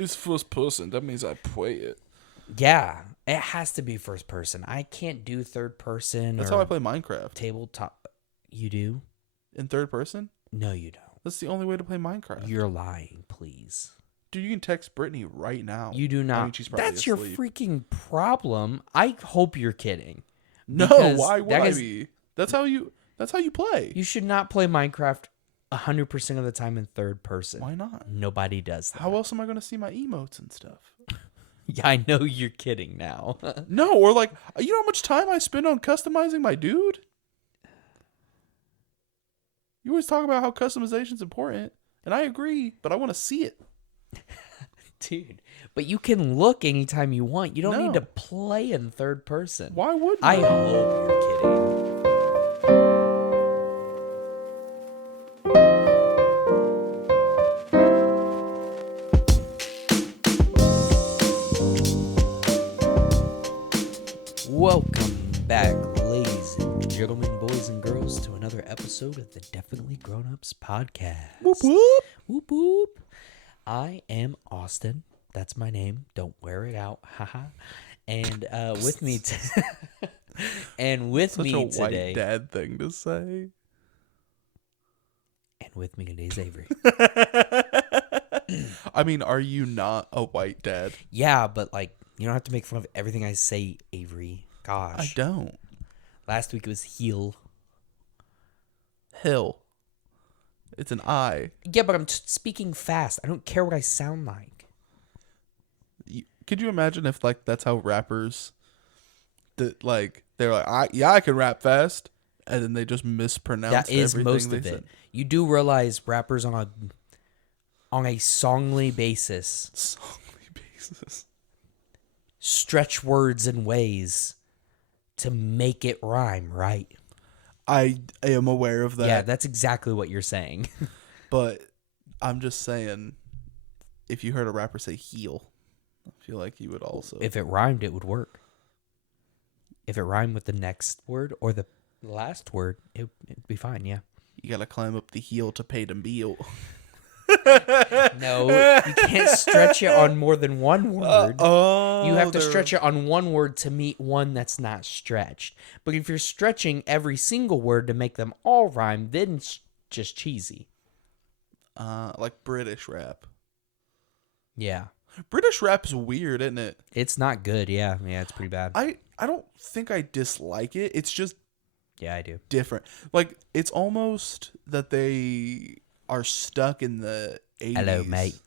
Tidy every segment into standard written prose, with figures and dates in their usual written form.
It's first person. That means I play it. Yeah, it has to be first person. I can't do third person. That's or how I play Minecraft. Tabletop. You do? In third person? No, you don't. That's the only way to play Minecraft. You're lying, please. Dude, you can text Brittany right now. You do not. I mean, she's probably That's your asleep. freaking problem. I hope you're kidding. No, Because why would that I is- be? That's how you play. You should not play Minecraft 100% of the time in third person. Why not? Nobody does that. How else am I going to see my emotes and stuff? Yeah, I know you're kidding now. No, or like, you know how much time I spend on customizing my dude? You always talk about how customization's important, and I agree, but I want to see it. Dude, but you can look anytime you want. You don't need No. to play in third person. Why wouldn't I hope you're kidding. Welcome back, ladies and gentlemen, boys and girls, to another episode of the Definitely Grown Ups podcast. Whoop whoop. Whoop whoop. I am Austin. That's my name. Don't wear it out. Haha. And with me Such me a white today. dad thing to say. And with me today is Avery. I mean, are you not a white dad? Yeah, but like you don't have to make fun of everything I say, Avery. Gosh. I don't. Last week it was heel. Hill. It's an I. Yeah, but I'm speaking fast. I don't care what I sound like. Could you imagine if like that's how rappers that like they're like I can rap fast, and then they just mispronounce That is everything most they of said. it. You do realize rappers on a songly basis Songly basis. stretch words in ways to make it rhyme, right? I am aware of that. Yeah, that's exactly what you're saying. But I'm just saying, if you heard a rapper say heel, I feel like you would also. If it rhymed, it would work. If it rhymed with the next word or the last word, it'd be fine, yeah. You gotta climb up the heel to pay the bill. No, you can't stretch it on more than one word. You have to stretch it on one word to meet one that's not stretched. But if you're stretching every single word to make them all rhyme, then it's just cheesy. Like British rap. Yeah. British rap is weird, isn't it? It's not good, yeah. Yeah, it's pretty bad. I don't think I dislike it. It's just Yeah, I do. different. Like, it's almost that they are stuck in the 80s. Hello, mate.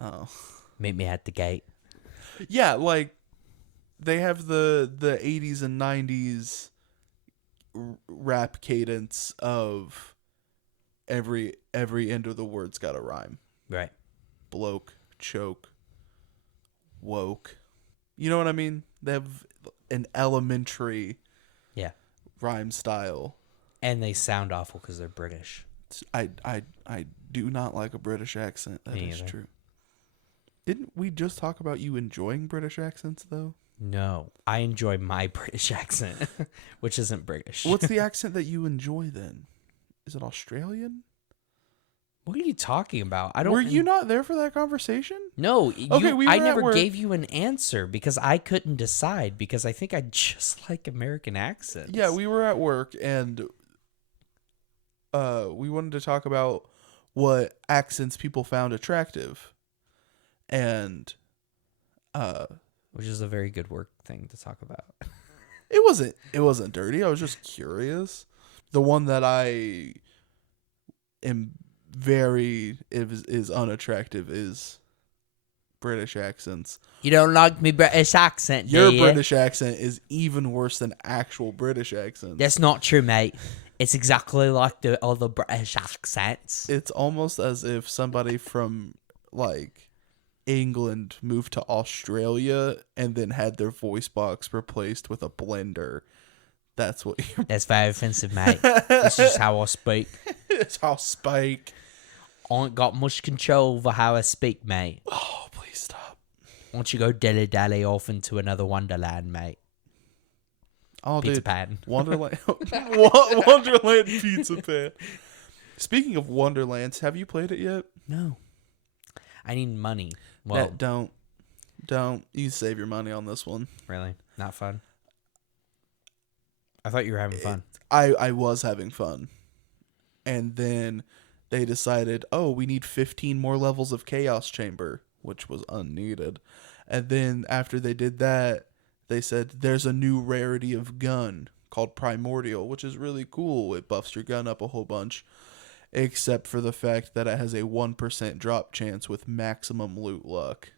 Oh. Meet me at the gate. Yeah, like, they have the 80s and 90s rap cadence of every end of the word's got a rhyme. Right. Bloke, choke, woke. You know what I mean? They have an elementary rhyme style. And they sound awful because they're British. I do not like a British accent. That Me is either. true. Didn't we just talk about you enjoying British accents, though? No, I enjoy my British accent, which isn't British. What's the accent that you enjoy, then? Is it Australian? What are you talking about? I don't. Were you not there for that conversation? No, Okay, we I were at never work. gave you an answer because I couldn't decide because I think I just like American accents. Yeah, we were at work, and we wanted to talk about what accents people found attractive. And which is a very good work thing to talk about. it wasn't dirty. I was just curious. The one that I am is unattractive is British accents. You don't like me British accent, do Your you? British accent is even worse than actual British accents. That's not true, mate. It's exactly like the other British accents. It's almost as if somebody from like England moved to Australia and then had their voice box replaced with a blender. That's what you're. That's very offensive, mate. This is how I speak. It's how Spike. I ain't got much control over how I speak, mate. Oh, please stop. Why don't you go dilly-dally off into another wonderland, mate? Oh, Pizza dude. Pan. Wonderland. Wonderland Pizza Pan. Speaking of Wonderlands, have you played it yet? No. I need money. Well, Don't. You save your money on this one. really? Not fun? I thought you were having fun. I was having fun. And then they decided, oh, we need 15 more levels of Chaos Chamber, which was unneeded. And then after they did that, they said, there's a new rarity of gun called Primordial, which is really cool. It buffs your gun up a whole bunch, except for the fact that it has a 1% drop chance with maximum loot luck.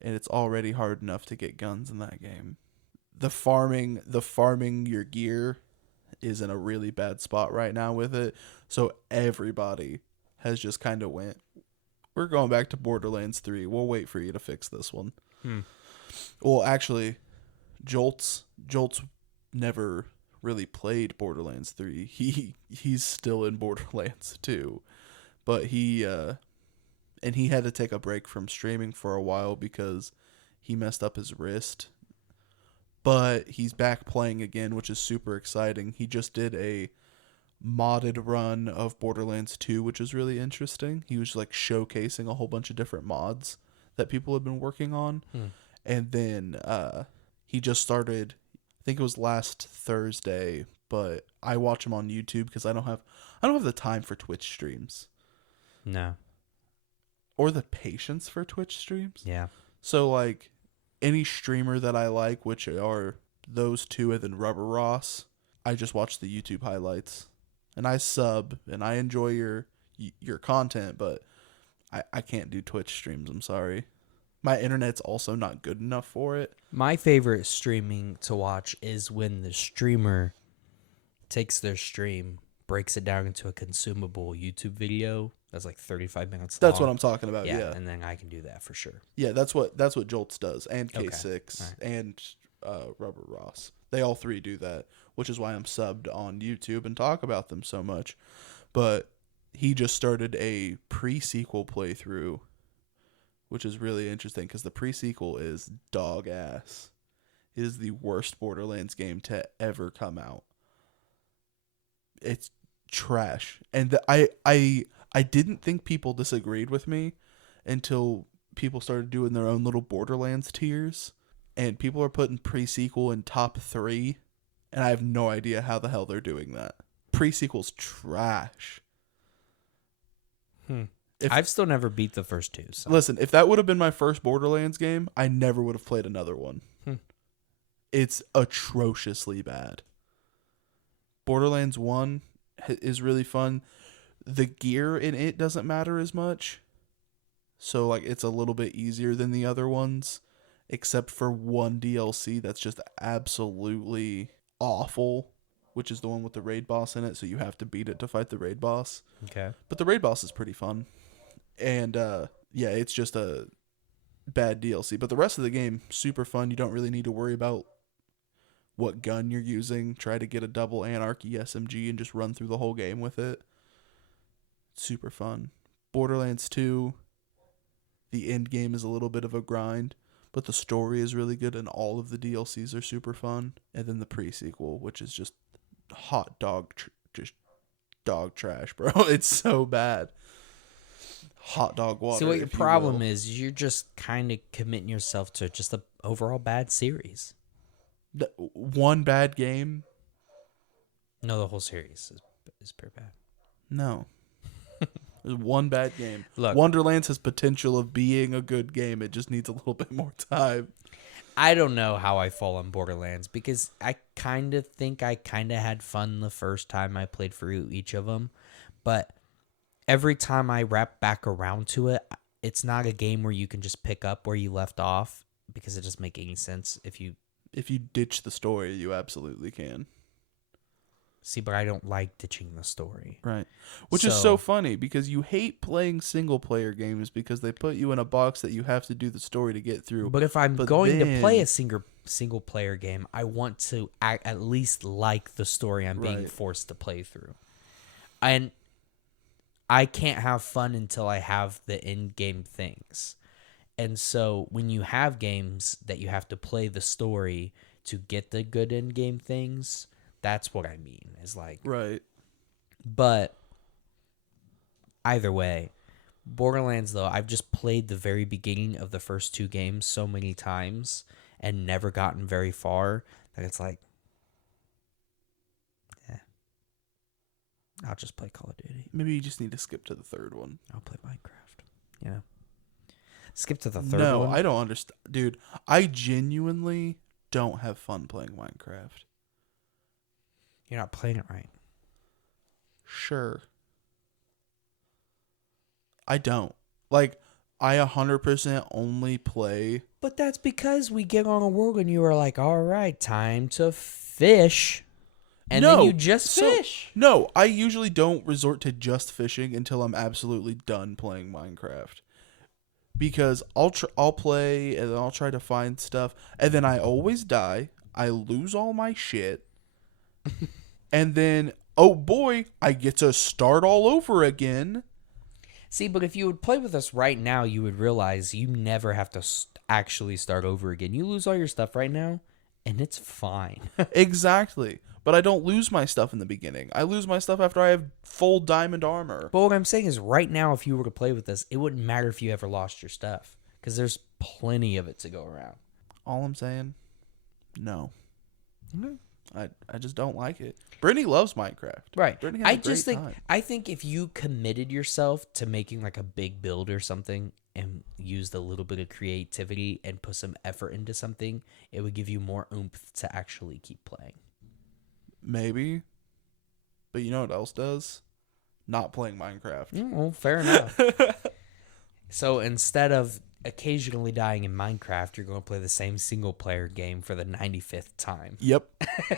And it's already hard enough to get guns in that game. The farming your gear is in a really bad spot right now with it. So everybody has just kind of went, we're going back to Borderlands 3. We'll wait for you to fix this one. Well, actually, Jolt's never really played Borderlands 3. He's still in Borderlands 2. But he had to take a break from streaming for a while because he messed up his wrist. But he's back playing again, which is super exciting. He just did a modded run of Borderlands 2, which is really interesting. He was like showcasing a whole bunch of different mods that people have been working on. And then he just started, I think it was last Thursday, but I watch him on YouTube because I don't have the time for Twitch streams. No. Or the patience for Twitch streams. Yeah. So like any streamer that I like, which are those two and then Rubber Ross, I just watch the YouTube highlights. And I sub and I enjoy your content, but I can't do Twitch streams, I'm sorry. My internet's also not good enough for it. My favorite streaming to watch is when the streamer takes their stream, breaks it down into a consumable YouTube video that's like 35 minutes long. That's what I'm talking about, yeah. And then I can do that for sure. Yeah, that's what Jolts does, and K6, right. and Rubber Ross. They all three do that, which is why I'm subbed on YouTube and talk about them so much. But he just started a pre-sequel playthrough, which is really interesting because the pre-sequel is dog ass. It is the worst Borderlands game to ever come out. It's trash. And I didn't think people disagreed with me until people started doing their own little Borderlands tiers. And people are putting pre-sequel in top 3. And I have no idea how the hell they're doing that. Pre-sequel's trash. I've still never beat the first two. So. Listen, if that would have been my first Borderlands game, I never would have played another one. It's atrociously bad. Borderlands 1 is really fun. The gear in it doesn't matter as much. So, like, it's a little bit easier than the other ones. Except for one DLC that's just absolutely awful. Which is the one with the raid boss in it. So you have to beat it to fight the raid boss. Okay. But the raid boss is pretty fun. And, yeah, it's just a bad DLC. But the rest of the game, super fun. You don't really need to worry about what gun you're using. Try to get a double Anarchy SMG and just run through the whole game with it. Super fun. Borderlands 2, the end game is a little bit of a grind, but the story is really good and all of the DLCs are super fun. And then the pre-sequel, which is just hot dog, just dog trash, bro. It's so bad. Hot dog water. See, what your problem is, you're just kind of committing yourself to just an overall bad series. One bad game? No, the whole series is pretty bad. No. There's one bad game. Look, Wonderlands has potential of being a good game. It just needs a little bit more time. I don't know how I fall on Borderlands because I kind of think I kind of had fun the first time I played through each of them. But every time I wrap back around to it, it's not a game where you can just pick up where you left off because it doesn't make any sense if you ditch the story, you absolutely can. See, but I don't like ditching the story. Right. Which is so funny because you hate playing single player games because they put you in a box that you have to do the story to get through. But if I'm going to play a single player game, I want to at least like the story I'm being forced to play through. And I can't have fun until I have the in-game things. And so when you have games that you have to play the story to get the good in-game things, that's what I mean. Is like right. But either way, Borderlands, though, I've just played the very beginning of the first 2 games so many times and never gotten very far that it's like, I'll just play Call of Duty. Maybe you just need to skip to the third one. I'll play Minecraft. You know? Skip to the third one. No, I don't understand. Dude, I genuinely don't have fun playing Minecraft. You're not playing it right. Sure. I don't. Like, I 100% only play. But that's because we get on a world and you are like, all right, time to fish. And then you just fish. No, I usually don't resort to just fishing until I'm absolutely done playing Minecraft. Because I'll play and then I'll try to find stuff. And then I always die. I lose all my shit. And then, oh boy, I get to start all over again. See, but if you would play with us right now, you would realize you never have to actually start over again. You lose all your stuff right now, and it's fine. Exactly. But I don't lose my stuff in the beginning. I lose my stuff after I have full diamond armor. But what I'm saying is right now, if you were to play with us, it wouldn't matter if you ever lost your stuff. Because there's plenty of it to go around. All I'm saying, no. Mm-hmm. I just don't like it. Brittany loves Minecraft. Right. Brittany has a great time. I think if you committed yourself to making like a big build or something and used a little bit of creativity and put some effort into something, it would give you more oomph to actually keep playing. Maybe. But you know what else does? Not playing Minecraft. Well, fair enough. So instead of occasionally dying in Minecraft, you're going to play the same single player game for the 95th time. Yep.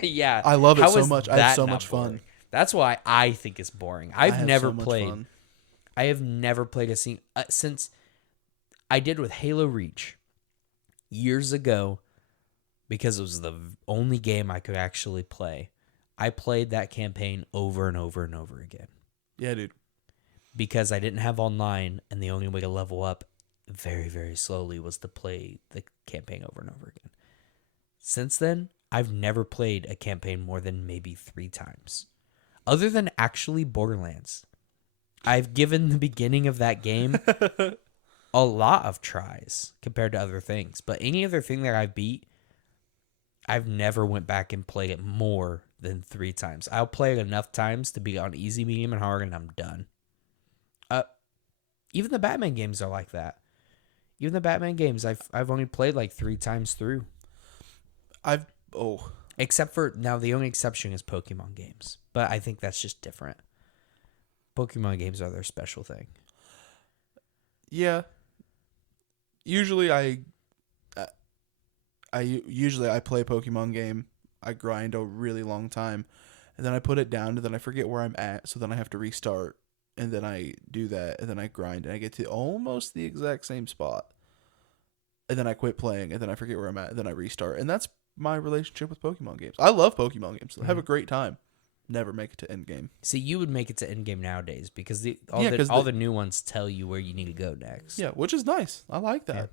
Yeah. I love it so much. I have so much fun. That's why I think it's boring. I've never played. Fun. I have never played a scene since I did with Halo Reach years ago because it was the only game I could actually play. I played that campaign over and over and over again. Yeah, dude. Because I didn't have online, and the only way to level up very, very slowly was to play the campaign over and over again. Since then, I've never played a campaign more than maybe 3 times. Other than actually Borderlands. I've given the beginning of that game a lot of tries compared to other things. But any other thing that I've beat, I've never went back and played it more than 3 times. I'll play it enough times to be on easy, medium, and hard, and I'm done. Even the Batman games are like that. Even the Batman games, I've only played like 3 times through. Except for, now the only exception is Pokemon games. But I think that's just different. Pokemon games are their special thing. Yeah. Usually I play a Pokemon game. I grind a really long time. And then I put it down and then I forget where I'm at. So then I have to restart. And then I do that, and then I grind, and I get to almost the exact same spot. And then I quit playing, and then I forget where I'm at, and then I restart. And that's my relationship with Pokemon games. I love Pokemon games. I have a great time. Never make it to endgame. See, you would make it to endgame nowadays, because all the new ones tell you where you need to go next. Yeah, which is nice. I like that. Yeah.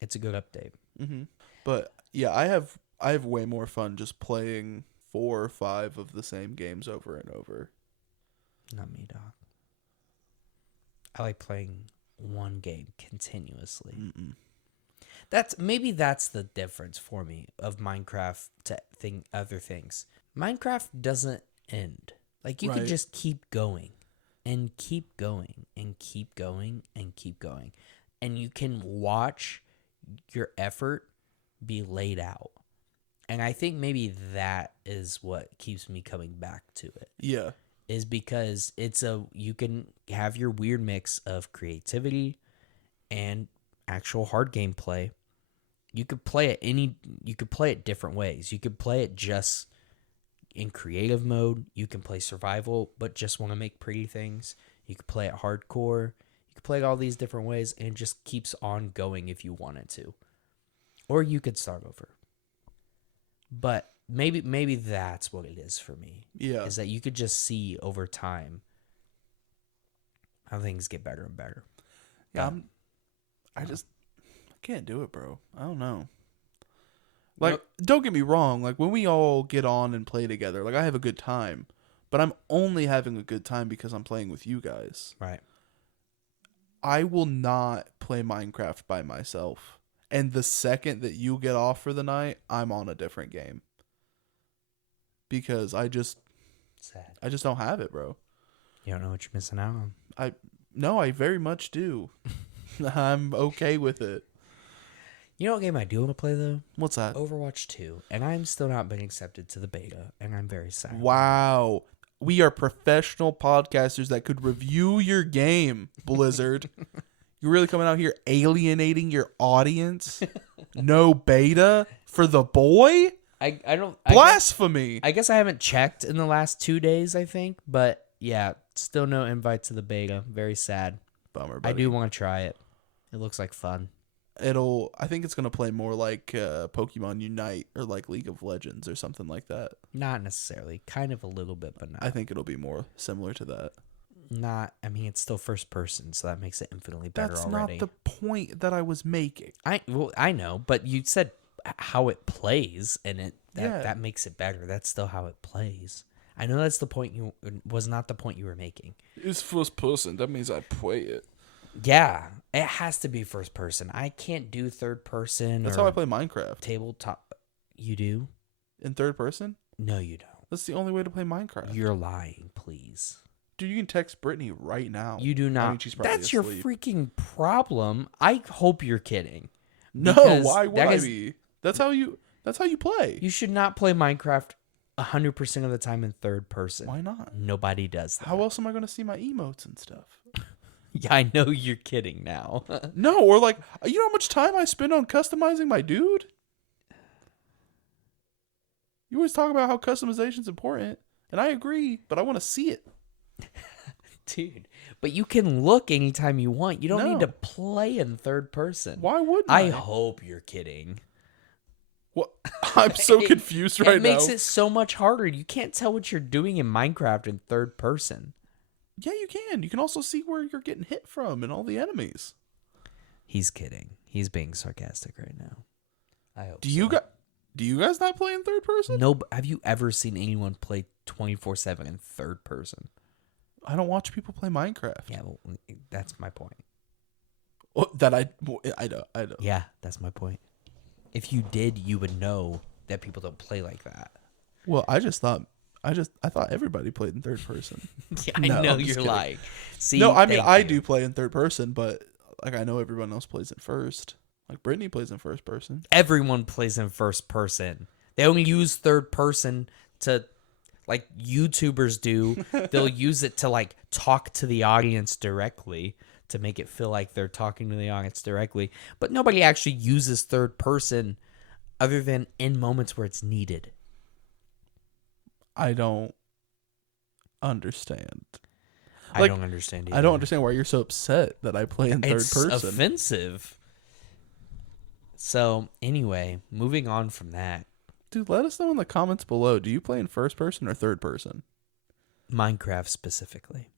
It's a good update. Mm-hmm. But, yeah, I have way more fun just playing 4 or 5 of the same games over and over. Not me, dog. I like playing one game continuously. Mm-mm. That's the difference for me of Minecraft to other things. Minecraft doesn't end. Like you can just keep going and keep going and keep going and keep going. And you can watch your effort be laid out. And I think maybe that is what keeps me coming back to it. Yeah. Is because you can have your weird mix of creativity and actual hard gameplay. You could play it different ways. You could play it just in creative mode. You can play survival, but just want to make pretty things. You could play it hardcore. You could play it all these different ways, and it just keeps on going if you wanted to. Or you could start over. But maybe that's what it is for me. Yeah. Is that you could just see over time how things get better and better. Yeah, I can't do it, bro. I don't know. Like, don't get me wrong. Like, when we all get on and play together, like, I have a good time. But I'm only having a good time because I'm playing with you guys. Right. I will not play Minecraft by myself. And the second that you get off for the night, I'm on a different game. Because I just don't have it, bro. You don't know what you're missing out on. No, I very much do. I'm okay with it. You know what game I do want to play, though? What's that? Overwatch 2. And I'm still not been accepted to the beta, and I'm very sad. Wow. We are professional podcasters that could review your game, Blizzard. You're really coming out here alienating your audience? No beta for the boy? I don't... Blasphemy! I guess I haven't checked in the last 2 days, I think. But, yeah, still no invite to the beta. Very sad. Bummer, buddy. I do want to try it. It looks like fun. I think it's going to play more like Pokemon Unite or like League of Legends or something like that. Not necessarily. Kind of a little bit, but not. I think it'll be more similar to that. It's still first person, so that makes it infinitely better already. That's not the point that I was making. I know, but you said how it plays, and that makes it better. That's still how it plays. I know that's the point was not the point you were making. It's first person. That means I play it. Yeah, it has to be first person. I can't do third person. That's how I play Minecraft. Tabletop. You do? In third person? No, you don't. That's the only way to play Minecraft. You're lying, please. Dude, you can text Brittany right now. You do not. I mean, she's probably That's asleep. your freaking problem. I hope you're kidding. No, why would I be? That's how you play. You should not play Minecraft 100% of the time in third person. Why not? Nobody does that. How else am I going to see my emotes and stuff? Yeah, I know you're kidding now. No, or like, you know how much time I spend on customizing my dude? You always talk about how customization's important, and I agree, but I want to see it. Dude, but you can look anytime you want. You don't No. need to play in third person. Why wouldn't I hope you're kidding. What? I'm so confused right now. It makes it so much harder. You can't tell what you're doing in Minecraft in third person. Yeah, you can. You can also see where you're getting hit from and all the enemies. He's kidding. He's being sarcastic right now. I hope. Do you guys not play in third person? No, but have you ever seen anyone play 24/7 in third person? I don't watch people play Minecraft. Yeah, well, that's my point. I know. Yeah, that's my point. If you did, you would know that people don't play like that. Well, I thought everybody played in third person. Yeah, I know you're lying. See, no, I mean I do play in third person, but like I know everyone else plays in first. Like Brittany plays in first person. Everyone plays in first person. They only use third person to, like YouTubers do. They'll use it to like talk to the audience directly to make it feel like they're talking to the audience directly. But nobody actually uses third person other than in moments where it's needed. I don't understand. I don't understand either. I don't understand why you're so upset that I play in third person. It's offensive. So, anyway, moving on from that. Dude, let us know in the comments below. Do you play in first person or third person? Minecraft specifically.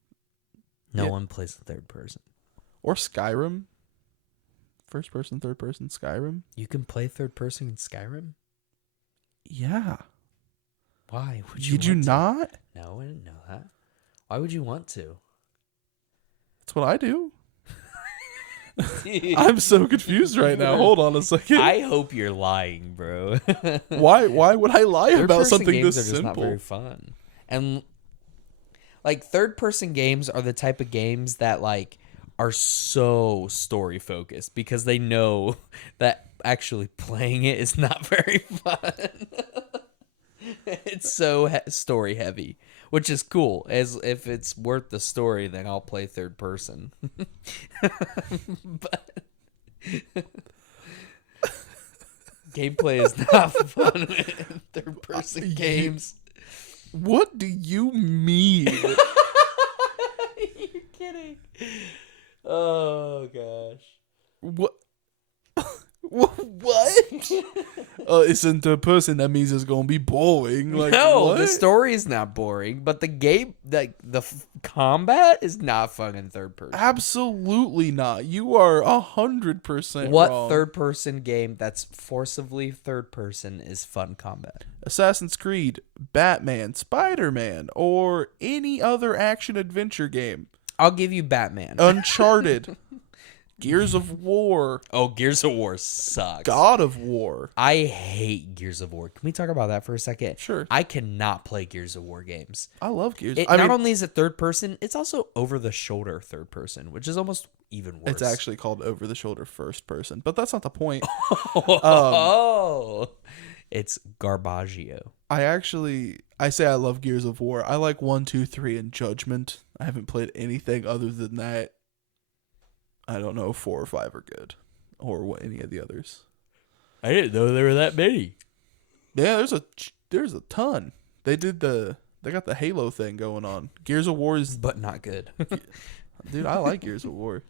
No one plays in third person. Or Skyrim? First person, third person, Skyrim? You can play third person in Skyrim? Yeah. Why? Did you not? No, I didn't know that. Why would you want to? That's what I do. I'm so confused right now. Hold on a second. I hope you're lying, bro. Why would I lie about Third-person something games this are just simple? not very fun. And like third-person games are the type of games that like are so story focused because they know that actually playing it is not very fun. It's so story heavy, which is cool. As if it's worth the story, then I'll play third person. But gameplay is not fun in third person games. What do you mean? You're kidding. Oh gosh. What? What? It's in third person. That means it's gonna be boring. Like, no, what? the story is not boring, but the game, the combat is not fun in third person. Absolutely not. You are 100% What wrong. third person game that's forcibly third person is fun combat? Assassin's Creed, Batman, Spider-Man, or any other action adventure game. I'll give you Batman. Uncharted. Gears of War. Oh, Gears of War sucks. God of War. I hate Gears of War. Can we talk about that for a second? Sure. I cannot play Gears of War games. I love Gears. Not only is it third person, it's also over the shoulder third person, which is almost even worse. It's actually called over the shoulder first person, but that's not the point. It's Garbaggio. I say I love Gears of War. I like 1, 2, 3, and Judgment. I haven't played anything other than that. I don't know if 4 or 5 are good, or what any of the others. I didn't know there were that many. Yeah, there's a ton. They got the Halo thing going on. Gears of War is, but not good. dude. I like Gears of War.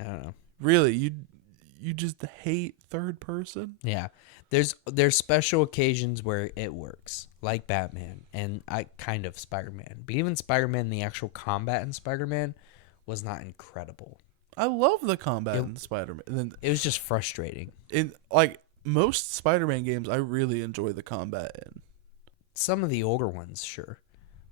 I don't know. Really, you just hate third person? Yeah. There's special occasions where it works, like Batman and kind of Spider-Man. But even Spider-Man, the actual combat in Spider-Man was not incredible. I love the combat in Spider-Man. It was just frustrating. In like most Spider-Man games, I really enjoy the combat in. Some of the older ones, sure.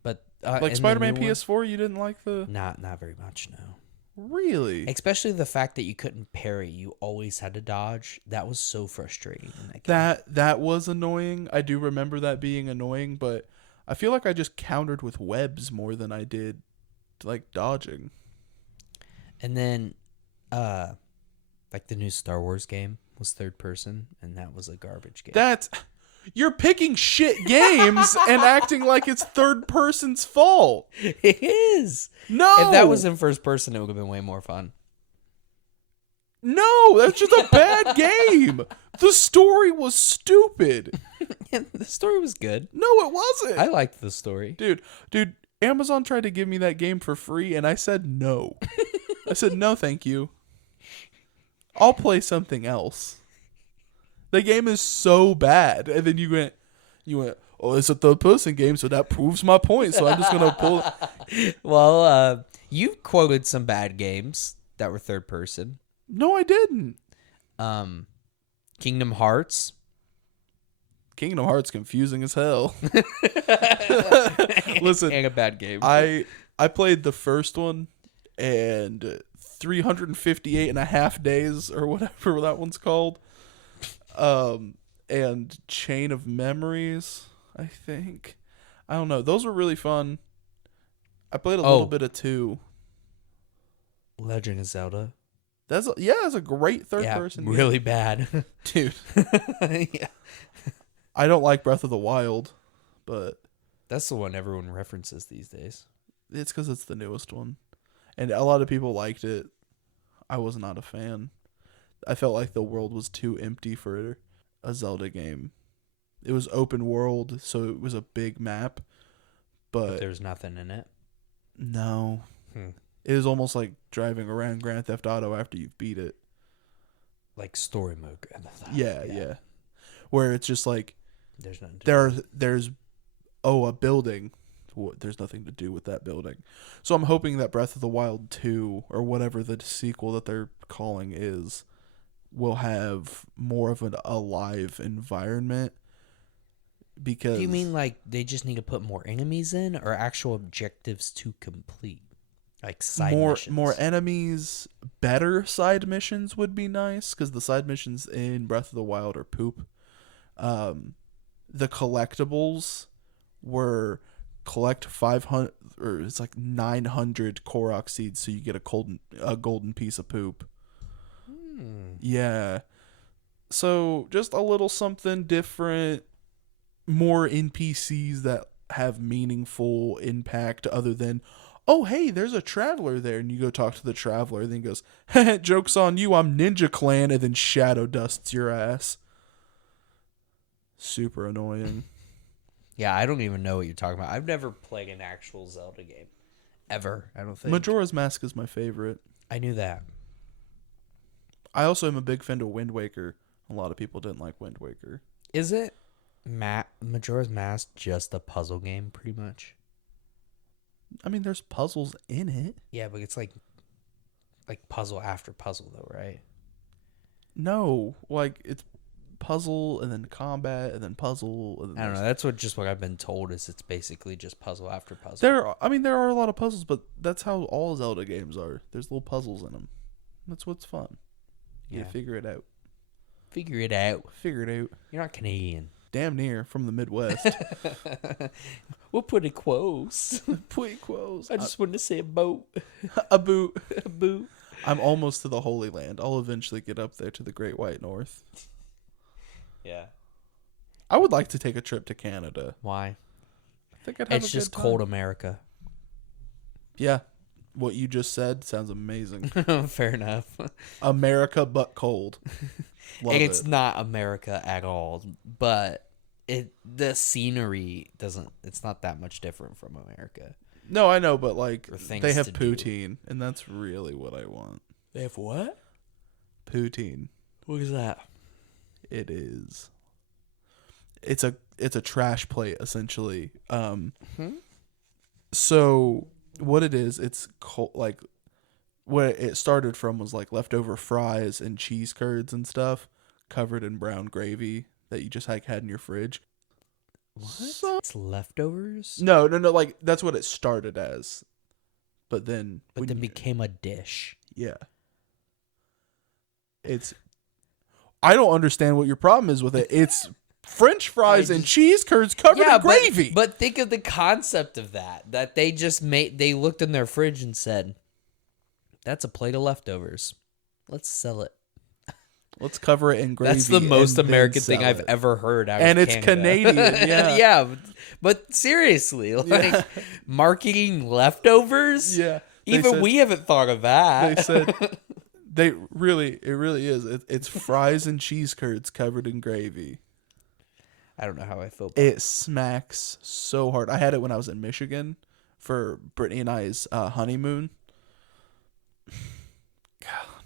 But like Spider-Man PS4, you didn't like the... Not very much, no. Really? Especially the fact that you couldn't parry. You always had to dodge. That was so frustrating in that game. That was annoying. I do remember that being annoying, but I feel like I just countered with webs more than I did like dodging. And then like the new Star Wars game was third person, and that was a garbage game. You're picking shit games and acting like it's third person's fault. It is. No. If that was in first person, it would have been way more fun. No, that's just a bad game. The story was stupid. The story was good. No, it wasn't. I liked the story. Dude, Amazon tried to give me that game for free, and I said no. I said, no, thank you. I'll play something else. The game is so bad. And then you went, oh, it's a third-person game, so that proves my point. So I'm just going to pull... Well, you quoted some bad games that were third person. No, I didn't. Kingdom Hearts. Kingdom Hearts confusing as hell. Listen, and a bad game. I played the first one, and 358 and a half days, or whatever that one's called. And Chain of Memories, I think. I don't know. Those were really fun. I played a little bit of 2. Legend of Zelda. That's a great third person game. Really bad. Dude. Yeah. I don't like Breath of the Wild, but that's the one everyone references these days. It's because it's the newest one. And a lot of people liked it. I was not a fan. I felt like the world was too empty for a Zelda game. It was open world, so it was a big map, but there's nothing in it. No. It was almost like driving around Grand Theft Auto after you've beat it. Like story mode Grand Theft Auto. Yeah. Where it's just like there's nothing. There's a building. There's nothing to do with that building. So I'm hoping that Breath of the Wild 2 or whatever the sequel that they're calling is will have more of an alive environment. Because do you mean like they just need to put more enemies in, or actual objectives to complete? Like side missions? More enemies, better side missions would be nice, because the side missions in Breath of the Wild are poop. The collectibles were collect 500, or it's like 900 Korok seeds, so you get a golden piece of poop. Yeah. So just a little something different, more NPCs that have meaningful impact other than, oh, hey, there's a traveler there. And you go talk to the traveler, and then he goes, joke's on you, I'm Ninja Clan, and then shadow dusts your ass. Super annoying. Yeah, I don't even know what you're talking about. I've never played an actual Zelda game. Ever, I don't think. Majora's Mask is my favorite. I knew that. I also am a big fan of Wind Waker. A lot of people didn't like Wind Waker. Is it Majora's Mask just a puzzle game, pretty much? I mean, there's puzzles in it. Yeah, but it's like puzzle after puzzle, though, right? No, like it's puzzle and then combat and then puzzle. And then I don't know. That's what I've been told is it's basically just puzzle after puzzle. there are a lot of puzzles, but that's how all Zelda games are. There's little puzzles in them. That's what's fun. You figure it out. Figure it out. Figure it out. You're not Canadian. Damn near from the Midwest. We'll put it close. Put it close. I just wanted to say a boat. A boot. A boot. I'm almost to the Holy Land. I'll eventually get up there to the Great White North. Yeah. I would like to take a trip to Canada. Why? I think I'd have It's a just good time. cold America. Yeah. What you just said sounds amazing. Fair enough. America but cold. Love And it's it. not America at all, but the scenery it's not that much different from America. No, I know, but like Or things they have to do. poutine, and that's really what I want. They have what? Poutine. What is that? It is. It's a trash plate essentially. So what it is, it's cold, like what it started from was like leftover fries and cheese curds and stuff covered in brown gravy that you just like had in your fridge. What? It's leftovers? No, like that's what it started as. But then Became a dish. yeah. I don't understand what your problem is with it. It's French fries and cheese curds covered in gravy. But think of the concept of that they looked in their fridge and said, that's a plate of leftovers. Let's sell it. Let's cover it in gravy. That's the most and then American thing sell I've it. ever heard out And of it's Canada. Canadian, yeah. Yeah, but seriously, like marketing leftovers? Yeah. Even we haven't thought of that. They said it really is. It's fries and cheese curds covered in gravy. I don't know how I feel about It smacks so hard. I had it when I was in Michigan for Brittany and I's honeymoon. God,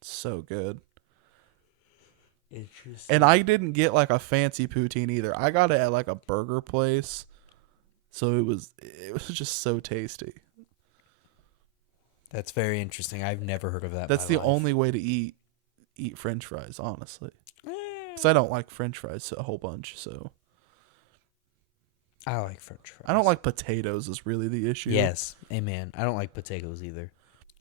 so good. Interesting. And I didn't get like a fancy poutine either. I got it at like a burger place. So it was just so tasty. That's very interesting. I've never heard of that. That's in the my life. only way to eat French fries, honestly. Because I don't like French fries a whole bunch, so I like French fries. I don't like potatoes is really the issue. Yes, amen. I don't like potatoes either.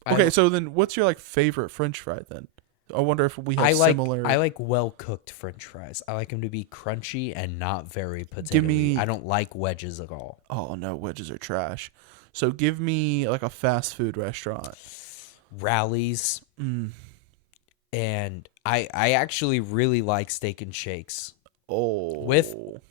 Okay, so then what's your like favorite French fry then? I wonder if we have similar. I like well cooked French fries. I like them to be crunchy and not very potato-y. I don't like wedges at all. Oh no, wedges are trash. So give me like a fast food restaurant. Rallies. And I actually really like Steak and Shakes. Oh,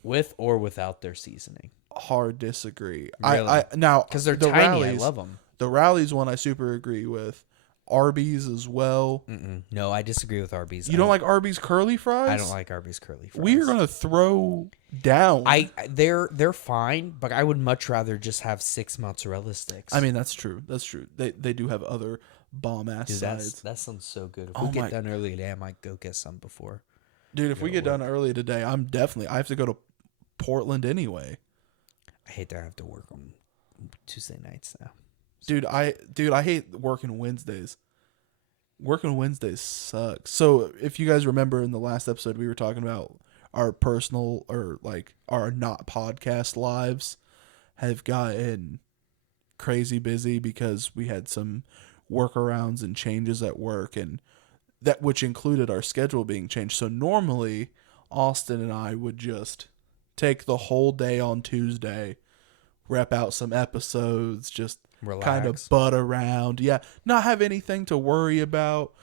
With or without their seasoning. Hard disagree. Really? I now Because they're the tiny. Rallies, I love them. The Rallies one I super agree with. Arby's as well. No, I disagree with Arby's. You don't like Arby's curly fries? I don't like Arby's curly fries. We are gonna throw down. They're fine, but I would much rather just have 6 mozzarella sticks. I mean, that's true. That's true. They do have other bomb ass Dude, sides. that sounds so good. If we get done early today, I might go get some before. Dude, if we get done early today, I have to go to Portland anyway. I hate that I have to work on Tuesday nights now. Dude, I hate working Wednesdays. Working Wednesdays sucks. So if you guys remember in the last episode, we were talking about our personal or like our not podcast lives have gotten crazy busy because we had some workarounds and changes at work, and that which included our schedule being changed. So normally Austin and I would just take the whole day on Tuesday, rep out some episodes, just kind of butt around. Yeah, not have anything to worry about.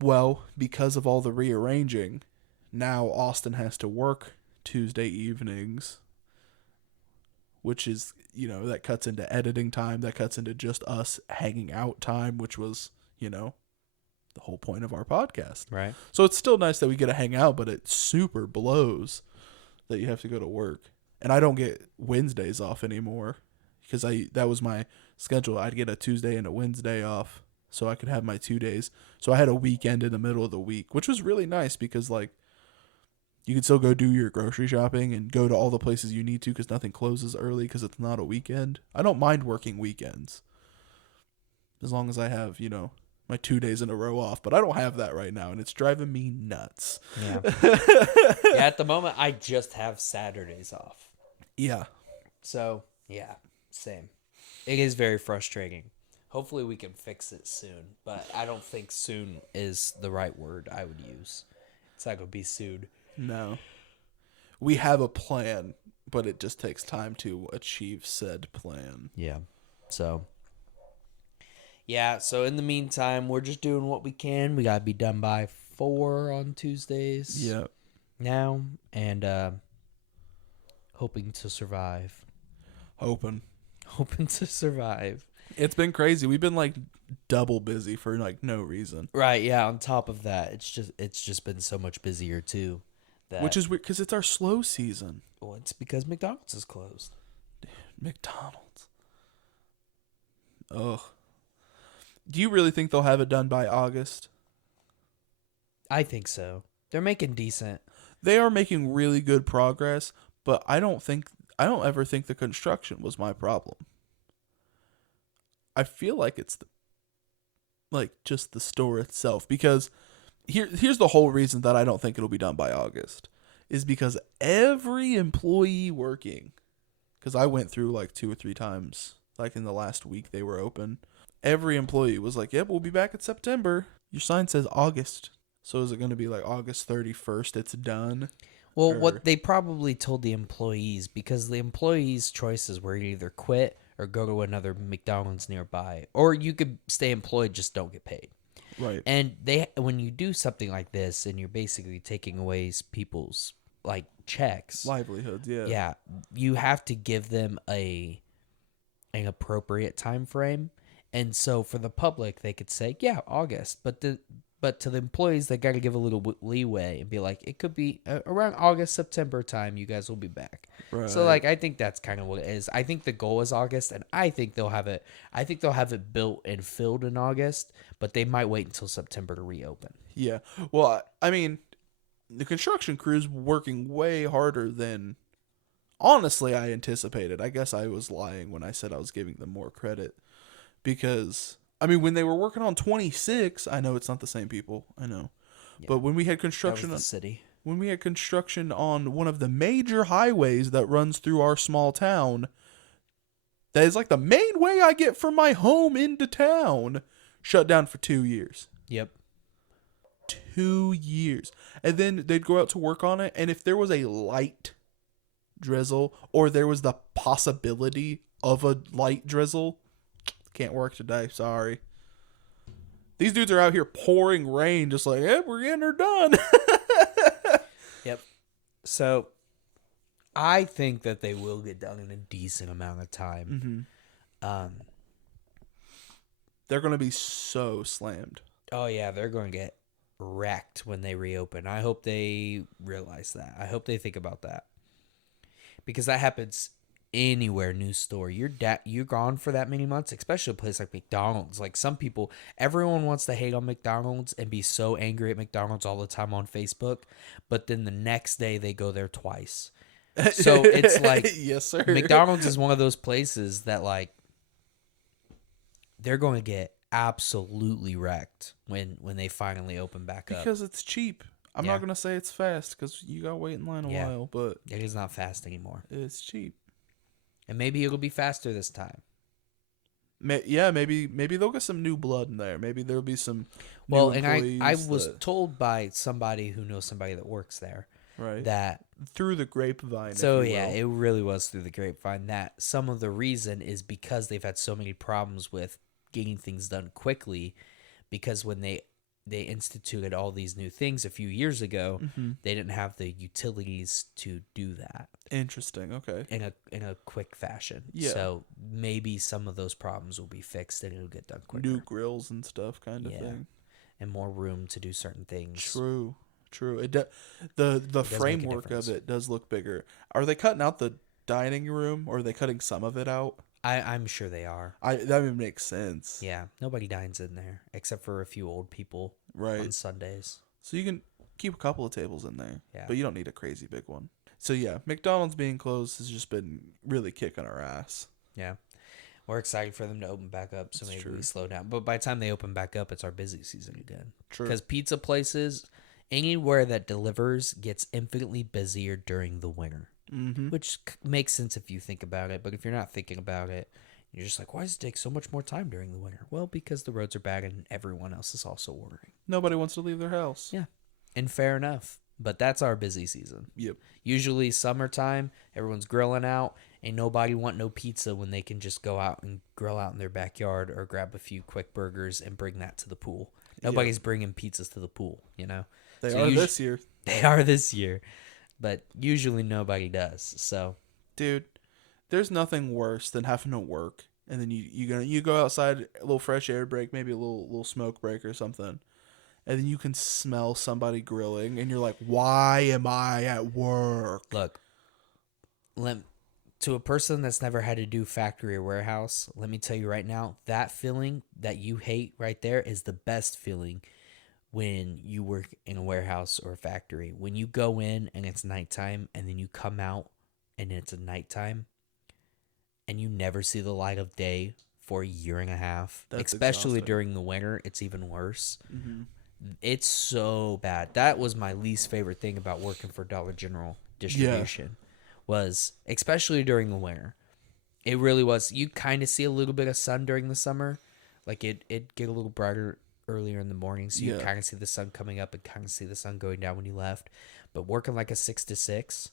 Well, because of all the rearranging, now Austin has to work Tuesday evenings, which is, that cuts into editing time, that cuts into just us hanging out time, which was, the whole point of our podcast. Right. So it's still nice that we get to hang out, but it super blows that you have to go to work. And I don't get Wednesdays off anymore because that was my schedule. I'd get a Tuesday and a Wednesday off so I could have my 2 days. So I had a weekend in the middle of the week, which was really nice because like you could still go do your grocery shopping and go to all the places you need to because nothing closes early because it's not a weekend. I don't mind working weekends as long as I have, my 2 days in a row off, but I don't have that right now, and it's driving me nuts. Yeah. Yeah, at the moment, I just have Saturdays off. Yeah. So, yeah, same. It is very frustrating. Hopefully we can fix it soon, but I don't think soon is the right word I would use. It's not going to be soon. No. We have a plan, but it just takes time to achieve said plan. Yeah. So, yeah, so in the meantime, we're just doing what we can. We got to be done by 4 on Tuesdays. Yep. Now, and hoping to survive. Hoping To survive. It's been crazy. We've been like double busy for like no reason. Right, yeah, on top of that, it's just been so much busier too. Which is weird because it's our slow season. Well, it's because McDonald's is closed. Dude, McDonald's. Ugh. Do you really think they'll have it done by August? I think so. They're making decent. They are making really good progress, but I don't ever think the construction was my problem. I feel like it's just the store itself, because here's the whole reason that I don't think it'll be done by August is because every employee working, because I went through like 2 or 3 times like in the last week they were open, every employee was like, "Yep, we'll be back in September." Your sign says August. So is it going to be like August 31st it's done? Well, what they probably told the employees, because the employees' choices were either quit or go to another McDonald's nearby, or you could stay employed, just don't get paid. Right. And when you do something like this, and you're basically taking away people's like checks, livelihoods, yeah. Yeah, you have to give them an appropriate time frame. And so for the public, they could say, yeah, August, but to the employees, they got to give a little leeway and be like, it could be around August, September time, you guys will be back. Right. So like, I think that's kind of what it is. I think the goal is August, and I think they'll have it built and filled in August, but they might wait until September to reopen. Yeah. Well, I mean, the construction crew's working way harder than honestly I anticipated. I guess I was lying when I said I was giving them more credit, because I mean, when they were working on 26, I know it's not the same people, I know. Yeah. But when we had construction that was the city. When we had construction on one of the major highways that runs through our small town, that is like the main way I get from my home into town, shut down for 2 years. Yep. 2 years. And then they'd go out to work on it, and if there was a light drizzle, or there was the possibility of a light drizzle, can't work today, sorry. These dudes are out here pouring rain, just like, hey, we're getting her done. Yep. So, I think that they will get done in a decent amount of time. Mm-hmm. They're going to be so slammed. Oh, yeah, they're going to get wrecked when they reopen. I hope they realize that. I hope they think about that. Because that happens anywhere, new store. You're gone for that many months, especially a place like McDonald's. Like, some people, everyone wants to hate on McDonald's and be so angry at McDonald's all the time on Facebook, but then the next day they go there twice. So it's like, yes, sir. McDonald's is one of those places that, like, they're going to get absolutely wrecked when they finally open back up. Because it's cheap. I'm not going to say it's fast, because you got to wait in line a while, but it is not fast anymore. It's cheap. And maybe it'll be faster this time. Yeah, maybe they'll get some new blood in there. Maybe there'll be some new employees. I was told by somebody who knows somebody that works there, right, that through the grapevine. So yeah, it really was through the grapevine that some of the reason is because they've had so many problems with getting things done quickly, because when they instituted all these new things a few years ago, they didn't have the utilities to do that. Interesting. Okay. In a quick fashion. Yeah. So maybe some of those problems will be fixed and it'll get done quicker. New grills and stuff, kind of thing. And more room to do certain things. True. The framework of it does look bigger. Are they cutting out the dining room, or are they cutting some of it out? I'm sure they are. That would make sense. Yeah, nobody dines in there except for a few old people, right, on Sundays. So you can keep a couple of tables in there, yeah, but you don't need a crazy big one. So yeah, McDonald's being closed has just been really kicking our ass. Yeah. We're excited for them to open back up, so That's maybe true. we slow down. But by the time they open back up, it's our busy season again. True. Because pizza places, anywhere that delivers gets infinitely busier during the winter. Mm-hmm. Which makes sense if you think about it. But if you're not thinking about it, you're just like, why does it take so much more time during the winter? Well, because the roads are bad and everyone else is also ordering. Nobody wants to leave their house. Yeah. And fair enough. But that's our busy season. Yep. Usually summertime, everyone's grilling out. Ain't nobody want no pizza when they can just go out and grill out in their backyard or grab a few quick burgers and bring that to the pool. Nobody's bringing pizzas to the pool, you know? They are this year. They are this year. But usually nobody does. So, dude, there's nothing worse than having to work and then you go outside, a little fresh air break, maybe a little smoke break or something. And then you can smell somebody grilling, and you're like, why am I at work? Look, to a person that's never had to do factory or warehouse, let me tell you right now, that feeling that you hate right there is the best feeling when you work in a warehouse or a factory. When you go in and it's nighttime, and then you come out and it's a nighttime, and you never see the light of day for a year and a half. That's especially exhausting. during the winter, it's even worse. Mm-hmm. It's so bad. That was my least favorite thing about working for Dollar General distribution. Was especially during the winter. It really was. You kind of see a little bit of sun during the summer. Like it get a little brighter earlier in the morning, so you kind of see the sun coming up and kind of see the sun going down when you left. But working like a 6 to 6,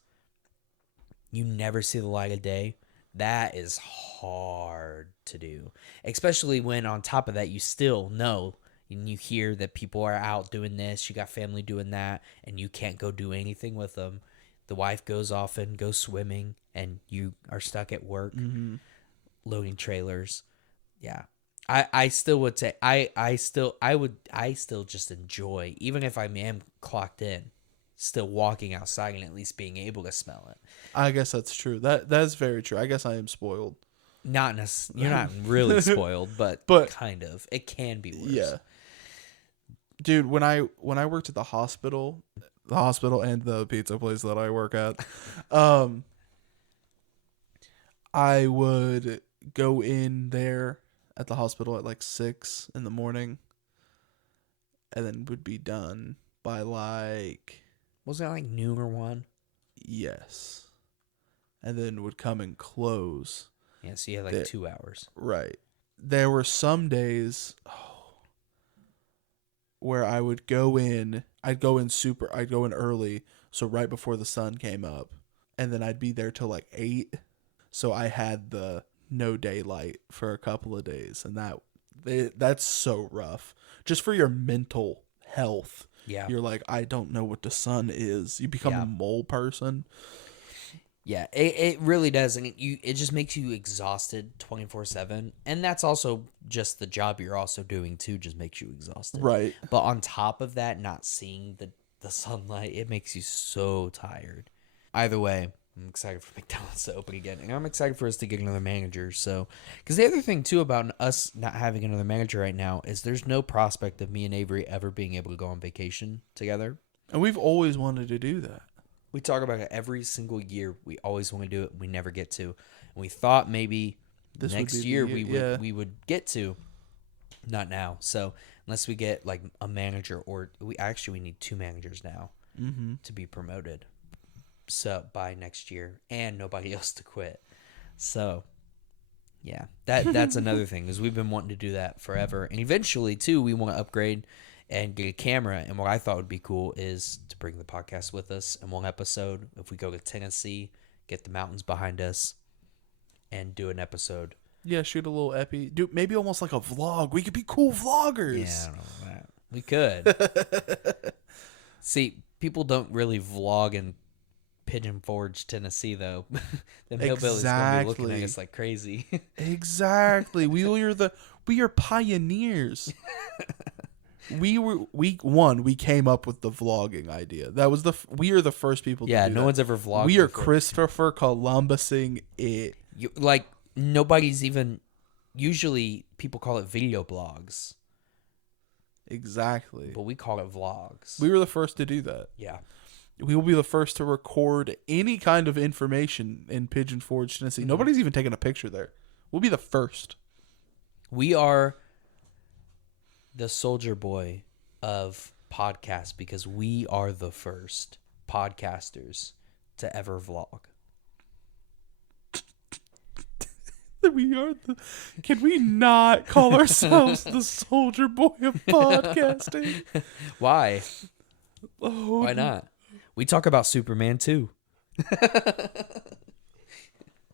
you never see the light of day. That is hard to do. Especially when on top of that you still know and you hear that people are out doing this, you got family doing that, and you can't go do anything with them. The wife goes off and goes swimming, and you are stuck at work loading trailers. Yeah. I still would say I still just enjoy, even if I am clocked in, still walking outside and at least being able to smell it. I guess that's true. That's very true. I guess I am spoiled. Not you're not really spoiled, but kind of. It can be worse. Yeah. Dude, when I worked at the hospital and the pizza place that I work at, I would go in there at the hospital at like 6 in the morning, and then would be done by like, was that like noon or 1? Yes. And then would come and close. Yeah, so you had like 2 hours. Right. There were some days where I would go in, I'd go in early, so right before the sun came up, and then I'd be there till like 8. So I had the no daylight for a couple of days, and that's so rough. Just for your mental health. Yeah. You're like, I don't know what the sun is. You become a mole person. Yeah, it really does, and it just makes you exhausted 24/7, and that's also just the job you're also doing too. Just makes you exhausted, Right? But on top of that, not seeing the sunlight, it makes you so tired. Either way, I'm excited for McDonald's to open again, and I'm excited for us to get another manager. So, because the other thing too about us not having another manager right now is there's no prospect of me and Avery ever being able to go on vacation together, and we've always wanted to do that. We talk about it every single year. We always want to do it. We never get to. And we thought maybe next year we would get to. Not now. So unless we get like a manager, or we need 2 managers now to be promoted. So by next year, and nobody else to quit. So yeah, that's another thing, is we've been wanting to do that forever. And eventually too, we want to upgrade and get a camera. And what I thought would be cool is to bring the podcast with us in one episode. If we go to Tennessee, get the mountains behind us, and do an episode. Yeah, shoot a little epi. Dude, maybe almost like a vlog. We could be cool vloggers. Yeah, I don't know that. We could. See, people don't really vlog in Pigeon Forge, Tennessee, though. Them hillbillies gonna be looking at us like crazy. Exactly. We are pioneers. We came up with the vlogging idea. That was we are the first people to do no that. one's ever vlogged. We are before. Christopher Columbusing it. Like, nobody's even, usually people call it video blogs. Exactly. But we call it vlogs. We were the first to do that. Yeah. We will be the first to record any kind of information in Pigeon Forge, Tennessee. Nobody's even taken a picture there. We'll be the first. We are the soldier boy of podcasts because we are the first podcasters to ever vlog. We are the... Can we not call ourselves the soldier boy of podcasting? Why? Oh, Why not? We talk about Superman too.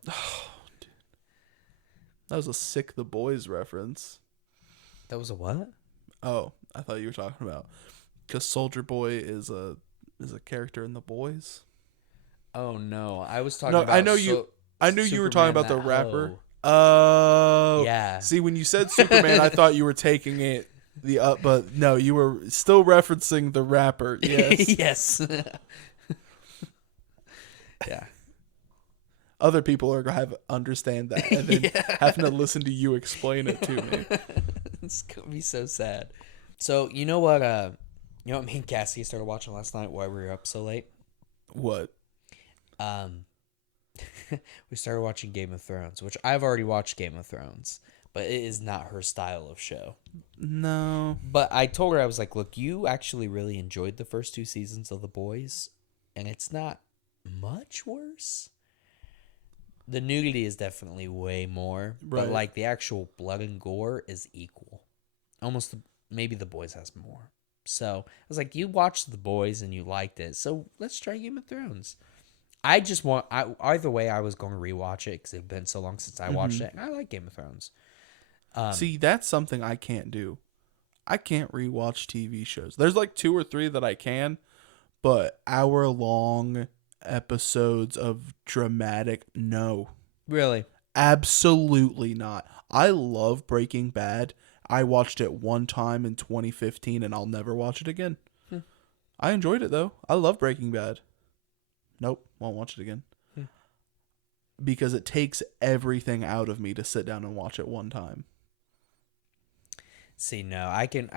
Oh, dude. That was a Sick the Boys reference. That was a what? Oh, I thought you were talking about because Soldier Boy is a character in The Boys. Oh no, I was talking No, about. I know you. I knew you were talking about the rapper. Oh, yeah. See, when you said Superman, I thought you were taking it but no, you were still referencing the rapper. Yes. Yes. Yeah. Other people are gonna understand that and then having to listen to you explain it to me. It's gonna be so sad. So you know what? Me and Cassie started watching last night. Why we were up so late? What? We started watching Game of Thrones, which I've already watched Game of Thrones, but it is not her style of show. No. But I told her, I was like, look, you actually really enjoyed the first 2 seasons of The Boys, and it's not much worse. The nudity is definitely way more, Right. but like the actual blood and gore is equal. Almost, maybe The Boys has more. So I was like, you watched The Boys and you liked it, so let's try Game of Thrones. Either way, I was going to rewatch it because it had been so long since I watched it. And I like Game of Thrones. See, that's something I can't do. I can't rewatch TV shows. There's like 2 or 3 that I can, but hour-long episodes of dramatic, no. Really? Absolutely not. I love Breaking Bad. I watched it one time in 2015, and I'll never watch it again. I enjoyed it, though. I love Breaking Bad. Nope, won't watch it again. Because it takes everything out of me to sit down and watch it one time. See, no, I can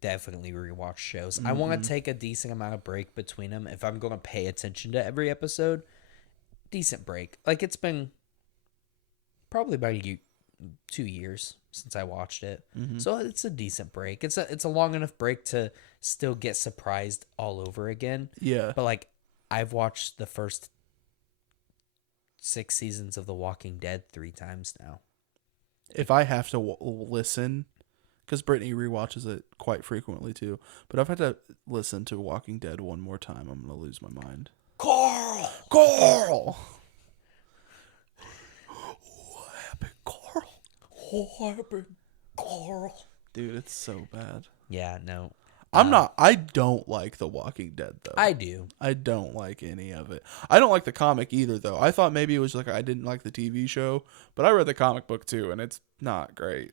definitely rewatch shows. I want to take a decent amount of break between them if I'm going to pay attention to every episode. Decent break. Like, it's been probably about 2 years since I watched it. So it's a decent break. It's a long enough break to still get surprised all over again. Yeah. But like, I've watched the first 6 seasons of The Walking Dead 3 times now. If I have to listen, because Brittany rewatches it quite frequently too, but if I have to listen to Walking Dead one more time, I'm going to lose my mind. Carl! What happened, Carl? What happened, Carl? Dude, it's so bad. Yeah, no. I don't like The Walking Dead, though. I do. I don't like any of it. I don't like the comic either, though. I thought maybe it was like I didn't like the TV show, but I read the comic book too, and it's not great.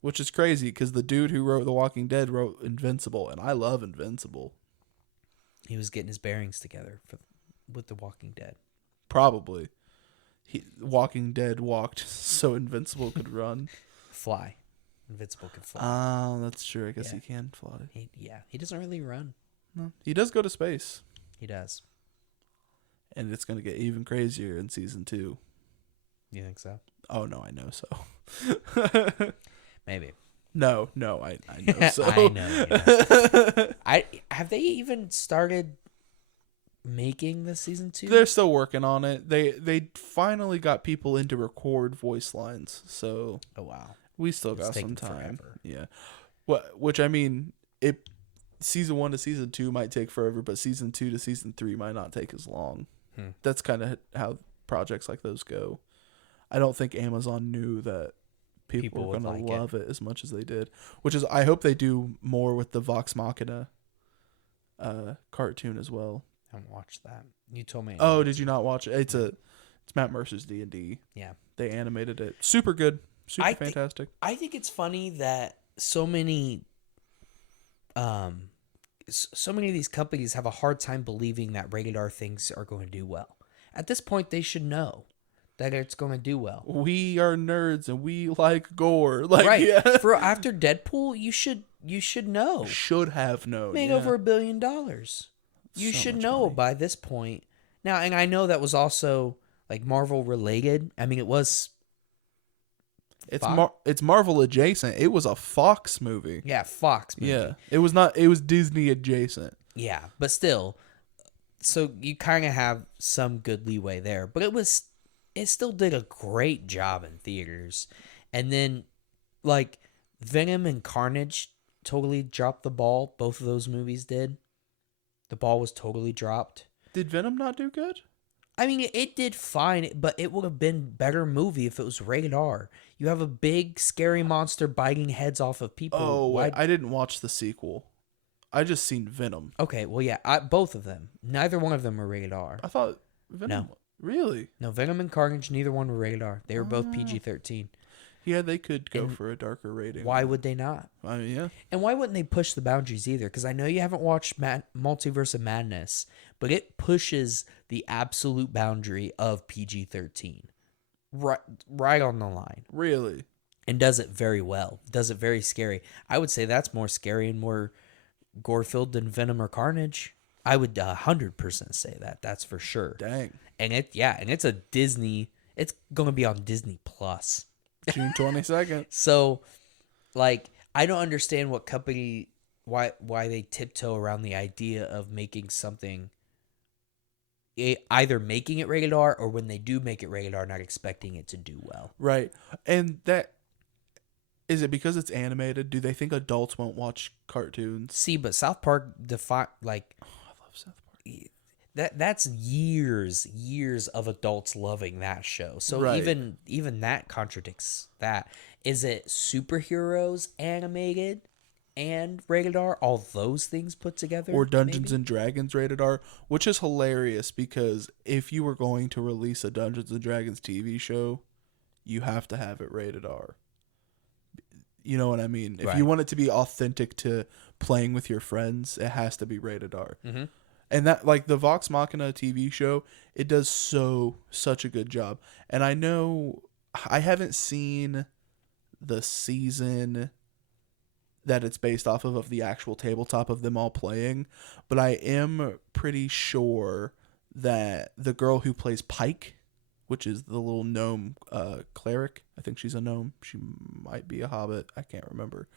Which is crazy, because the dude who wrote The Walking Dead wrote Invincible, and I love Invincible. He was getting his bearings together with The Walking Dead. Probably. Walking Dead walked so Invincible could run. Fly. Invincible can fly. Oh, that's true. I guess he can fly. He doesn't really run. No, he does go to space. He does. And it's going to get even crazier in season 2. You think so? Oh, no, I know so. Maybe. No, I know so. I know. Have they even started making the season 2? They're still working on it. They finally got people in to record voice lines, so oh wow, we still got some taking time. forever. Yeah, which I mean, season 1 to season 2 might take forever, but season 2 to season 3 might not take as long. That's kind of how projects like those go. I don't think Amazon knew that people were going to love it as much as they did, which is I hope they do more with the Vox Machina cartoon as well. I haven't watched that. You told me. Oh, did you not watch it? It's Matt Mercer's D&D. Yeah. They animated it. Super good. Super fantastic. I think it's funny that so many of these companies have a hard time believing that rated R things are going to do well. At this point, they should know that it's going to do well. We are nerds and we like gore. Like, right. Yeah. For after Deadpool, you should know. Should have known. Made over $1 billion. You So should much know money. by this point. Now, and I know that was also like Marvel related. I mean, it was. It's Marvel adjacent. It was a Fox movie. Yeah, Fox movie. Yeah, it was not. It was Disney adjacent. Yeah, but still, so you kind of have some good leeway there. But it still did a great job in theaters, and then like Venom and Carnage totally dropped the ball. Both of those movies did. The ball was totally dropped. Did Venom not do good? I mean, it did fine, but it would have been better movie if it was rated R. You have a big, scary monster biting heads off of people. Oh, wait, I didn't watch the sequel. I just seen Venom. Okay, well, yeah, both of them. Neither one of them were rated R. I thought Venom... No. Really? No, Venom and Carnage, neither one were rated R. They were both PG-13. Yeah, they could go for a darker rating. Why would they not? I mean, yeah. And why wouldn't they push the boundaries either? Because I know you haven't watched Multiverse of Madness, but it pushes the absolute boundary of PG-13. Right on the line. Really? And does it very well. Does it very scary. I would say that's more scary and more gore-filled than Venom or Carnage. I would 100% say that. That's for sure. Dang. And it's a Disney. It's going to be on Disney Plus. June 22nd. So, like, I don't understand what company why they tiptoe around the idea of making something either making it rated R or when they do make it rated R, not expecting it to do well. Right. And that is it because it's animated? Do they think adults won't watch cartoons? See, but South Park I love South Park. That's years of adults loving that show. So right. even that contradicts that. Is it superheroes animated and rated R? All those things put together? Or Dungeons and Dragons rated R, which is hilarious because if you were going to release a Dungeons and Dragons TV show, you have to have it rated R. You know what I mean? If you want it to be authentic to playing with your friends, it has to be rated R. Mm-hmm. And that, like the Vox Machina TV show, it does such a good job. And I know I haven't seen the season that it's based off of the actual tabletop of them all playing, but I am pretty sure that the girl who plays Pike, which is the little gnome cleric, I think she's a gnome. She might be a hobbit. I can't remember.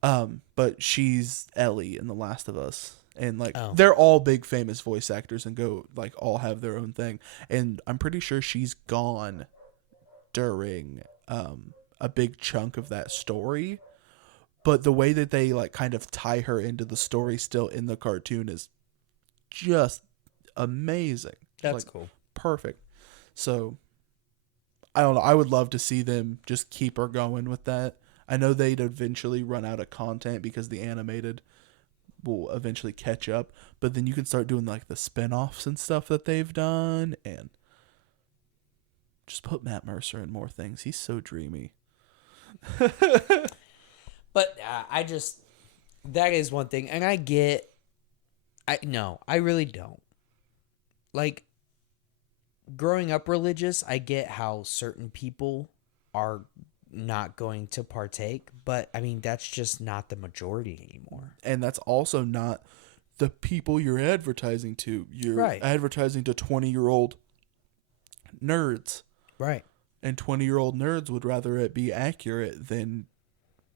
But she's Ellie in The Last of Us. And like they're all big famous voice actors and go like all have their own thing. And I'm pretty sure she's gone during a big chunk of that story. But the way that they like kind of tie her into the story still in the cartoon is just amazing. That's like, cool. Perfect. So I don't know. I would love to see them just keep her going with that. I know they'd eventually run out of content because the animated will eventually catch up, but then you can start doing like the spin-offs and stuff that they've done and just put Matt Mercer in more things. He's so dreamy. But that is one thing. And I really don't. Like, growing up religious, I get how certain people are not going to partake, but I mean that's just not the majority anymore. And that's also not the people you're advertising to. You're advertising to 20-year-old nerds. Right. And 20-year-old nerds would rather it be accurate than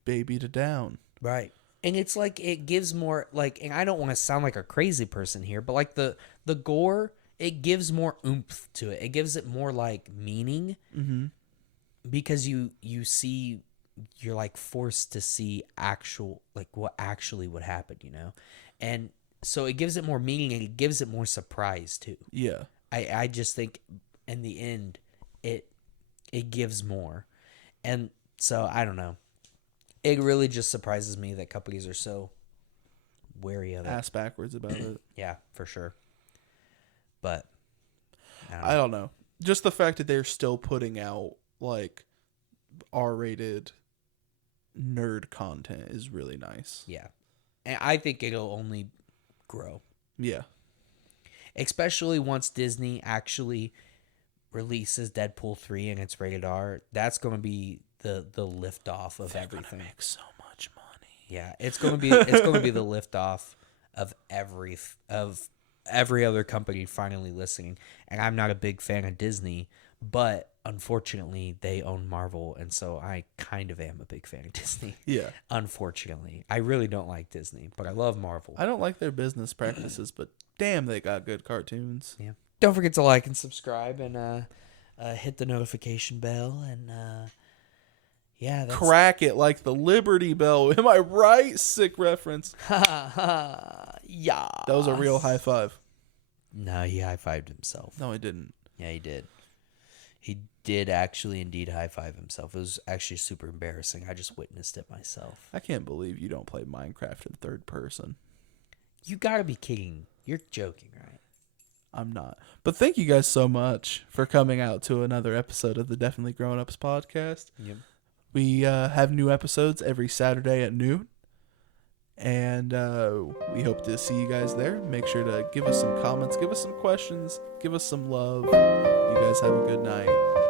baby to down. Right. And it's like it gives more like, and I don't want to sound like a crazy person here, but like the gore, it gives more oomph to it. It gives it more like meaning. Mm-hmm. Because you're like forced to see actual, like what actually would happen, you know? And so it gives it more meaning and it gives it more surprise too. Yeah. I just think in the end, it gives more. And so I don't know. It really just surprises me that companies are so wary of it. Ass backwards about it. Yeah, for sure. But I don't know. Just the fact that they're still putting out like R-rated nerd content is really nice. Yeah. And I think it'll only grow. Yeah. Especially once Disney actually releases Deadpool 3 and it's rated R. That's going to be the liftoff of everything. They're gonna make so much money. Yeah, it's going to be the liftoff of every other company finally listening. And I'm not a big fan of Disney, but unfortunately they own Marvel, and so I kind of am a big fan of Disney. Yeah. Unfortunately. I really don't like Disney, but I love Marvel. I don't like their business practices, but damn, they got good cartoons. Yeah. Don't forget to like and subscribe and hit the notification bell and yeah, that's... Crack it like the Liberty Bell. Am I right? Sick reference. Yeah. That was a real high five. No, he high-fived himself. No, I didn't. Yeah, he did. He did actually indeed high-five himself. It was actually super embarrassing. I just witnessed it myself. I can't believe you don't play Minecraft in third person. You gotta be kidding. You're joking, right? I'm not. But thank you guys so much for coming out to another episode of the Definitely Grown Ups podcast. Yep. We have new episodes every Saturday at noon. And we hope to see you guys there. Make sure to give us some comments, give us some questions, give us some love. You guys have a good night.